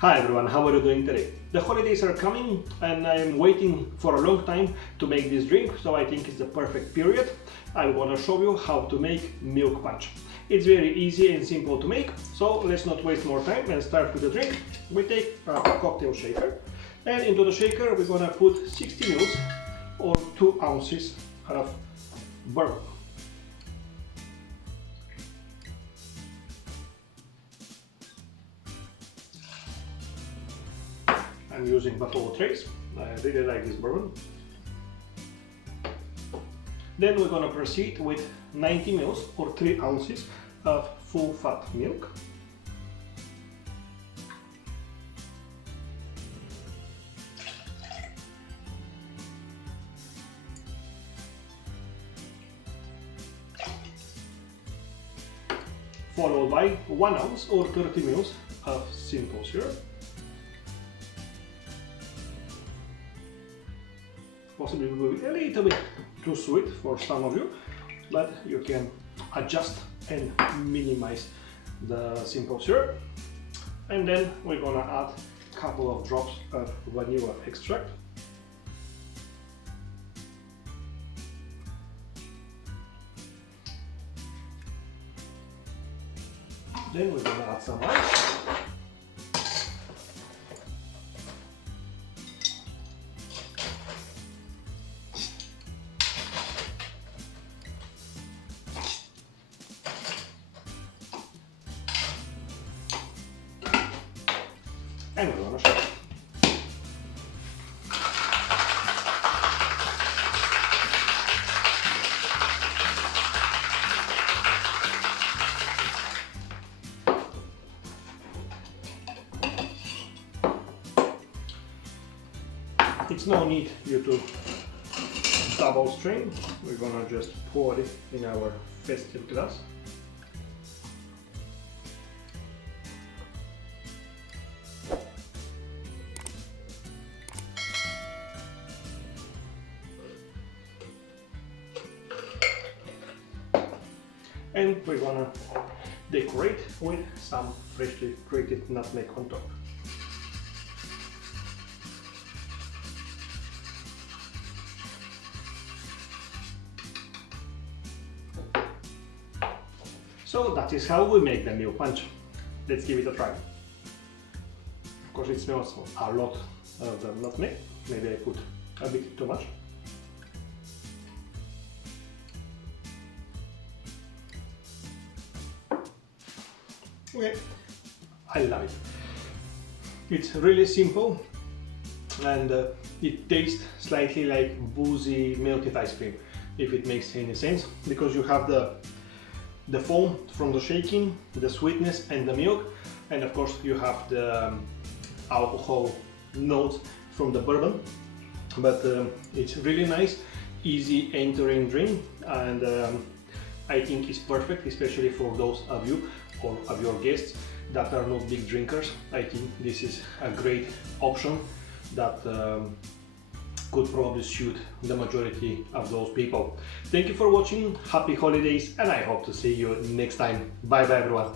Hi everyone, how are you doing today? The holidays are coming and I'm waiting for a long time to make this drink, so I think it's the perfect period. I want to show you how to make milk punch. It's very easy and simple to make, so let's not waste more time and start with the drink. We take a cocktail shaker and into the shaker we're gonna put 60 ml or 2 ounces of bourbon. I'm using buffalo trace. I really like this bourbon. Then we're going to proceed with 90 ml or 3 ounces of full fat milk. Followed by 1 ounce or 30 ml of simple syrup. Possibly will be a little bit too sweet for some of you, but you can adjust and minimize the simple syrup. And then we're gonna add a couple of drops of vanilla extract. Then we're gonna add some ice. And we're gonna shake. It's no need you to double strain. We're gonna just pour it in our festive glass. And we're gonna decorate with some freshly grated nutmeg on top. So that is how we make the milk punch. Let's give it a try. Of course it smells a lot of the nutmeg. Maybe I put a bit too much. Okay, I love it. It's really simple and it tastes slightly like boozy melted ice cream, if it makes any sense, because you have the foam from the shaking, the sweetness and the milk, and of course you have the alcohol notes from the bourbon. But it's really nice, easy entering drink, and I think it's perfect, especially for those of you or of your guests that are not big drinkers. I think this is a great option that could probably suit the majority of those people. Thank you for watching, happy holidays, and I hope to see you next time. Bye bye everyone.